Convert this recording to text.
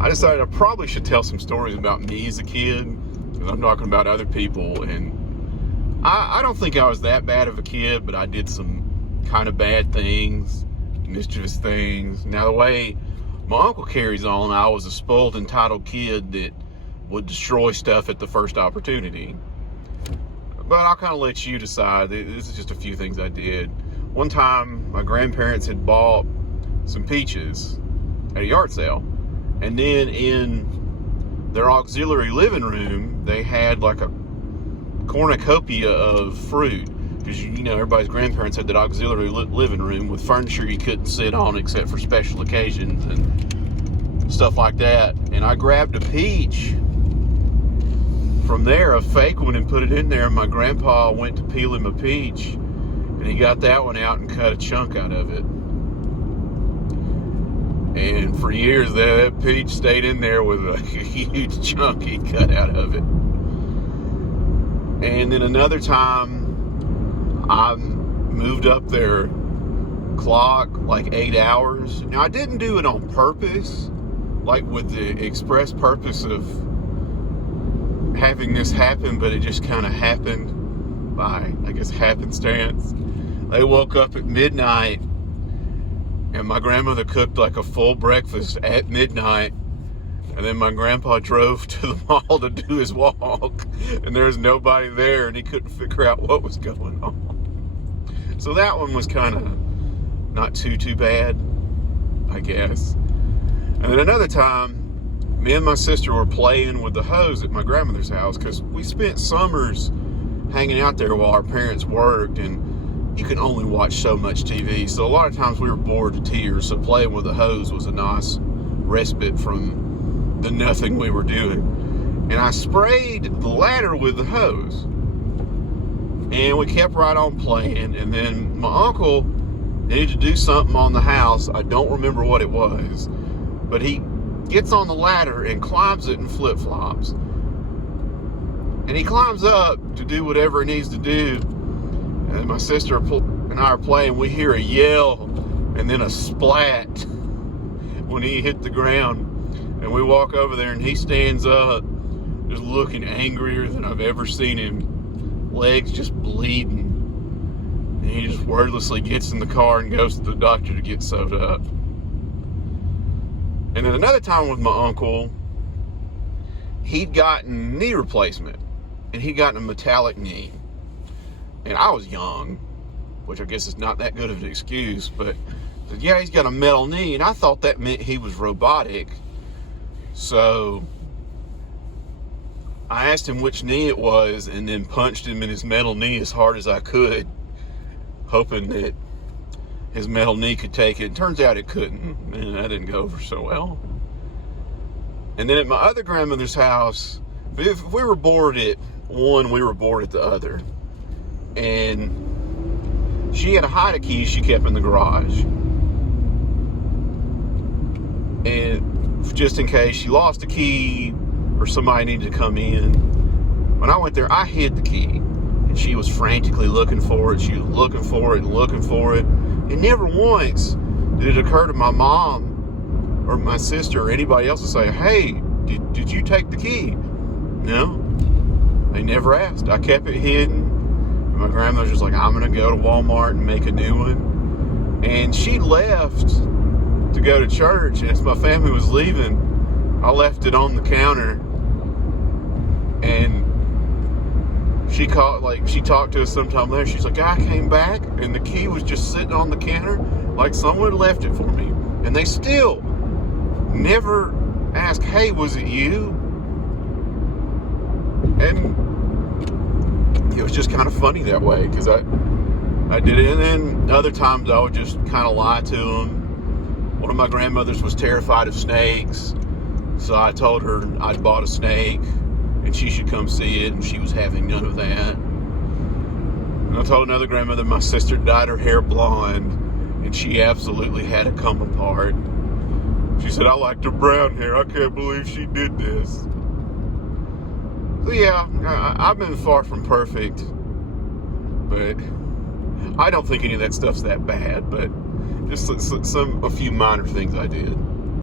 I decided I probably should tell some stories about me as a kid, because I'm talking about other people, and I don't think I was that bad of a kid, but I did some kind of bad things, mischievous things. Now, the way my uncle carries on, I was a spoiled, entitled kid that would destroy stuff at the first opportunity. But I'll kind of let you decide. This is just a few things I did. One time, my grandparents had bought some peaches at a yard sale. And then in their auxiliary living room, they had like a cornucopia of fruit. Because, you know, everybody's grandparents had that auxiliary living room with furniture you couldn't sit on except for special occasions and stuff like that. And I grabbed a peach from there, a fake one, and put it in there. And my grandpa went to peel him a peach, and he got that one out and cut a chunk out of it. And for years, that peach stayed in there with a huge chunk he cut out of it. And then another time, I moved up their clock like 8 hours. Now, I didn't do it on purpose, like with the express purpose of having this happen, but it just kind of happened by, I guess, happenstance. They woke up at midnight, and my grandmother cooked like a full breakfast at midnight. And then my grandpa drove to the mall to do his walk, and there was nobody there, and he couldn't figure out what was going on. So that one was kind of not too bad, I guess. And then another time, me and my sister were playing with the hose at my grandmother's house, because we spent summers hanging out there while our parents worked, and you can only watch so much TV. So a lot of times we were bored to tears, so playing with the hose was a nice respite from the nothing we were doing. And I sprayed the ladder with the hose, and we kept right on playing. And then my uncle needed to do something on the house. I don't remember what it was, but he gets on the ladder and climbs it in flip-flops. And he climbs up to do whatever he needs to do. And my sister and I are playing. We hear a yell and then a splat when he hit the ground. And we walk over there, and he stands up, just looking angrier than I've ever seen him. Legs just bleeding. And he just wordlessly gets in the car and goes to the doctor to get sewed up. And then another time with my uncle, he'd gotten knee replacement. And he'd gotten a metallic knee. And I was young, which I guess is not that good of an excuse, but yeah, he's got a metal knee. And I thought that meant he was robotic. So I asked him which knee it was, and then punched him in his metal knee as hard as I could, hoping that his metal knee could take it. Turns out it couldn't, and that didn't go over so well. And then at my other grandmother's house, if we were bored at one, we were bored at the other. And she had a hide key she kept in the garage. And just in case she lost the key or somebody needed to come in. When I went there, I hid the key, and she was frantically looking for it. She was looking for it and looking for it. And never once did it occur to my mom or my sister or anybody else to say, hey, did you take the key? No, they never asked. I kept it hidden. And my grandmother's just like, I'm going to go to Walmart and make a new one. And she left to go to church, and as my family was leaving, I left it on the counter, and she talked to us sometime later. She's like, I came back, and the key was just sitting on the counter, like someone left it for me. And they still never asked, hey, was it you? And it was just kind of funny that way, because I did it. And then other times I would just kind of lie to them. One of my grandmothers was terrified of snakes, so I told her I'd bought a snake and she should come see it, and she was having none of that. And I told another grandmother my sister dyed her hair blonde, and she absolutely had to come apart. She said, I liked her brown hair. I can't believe she did this. So yeah, I've been far from perfect, but I don't think any of that stuff's that bad, but just a few minor things I did.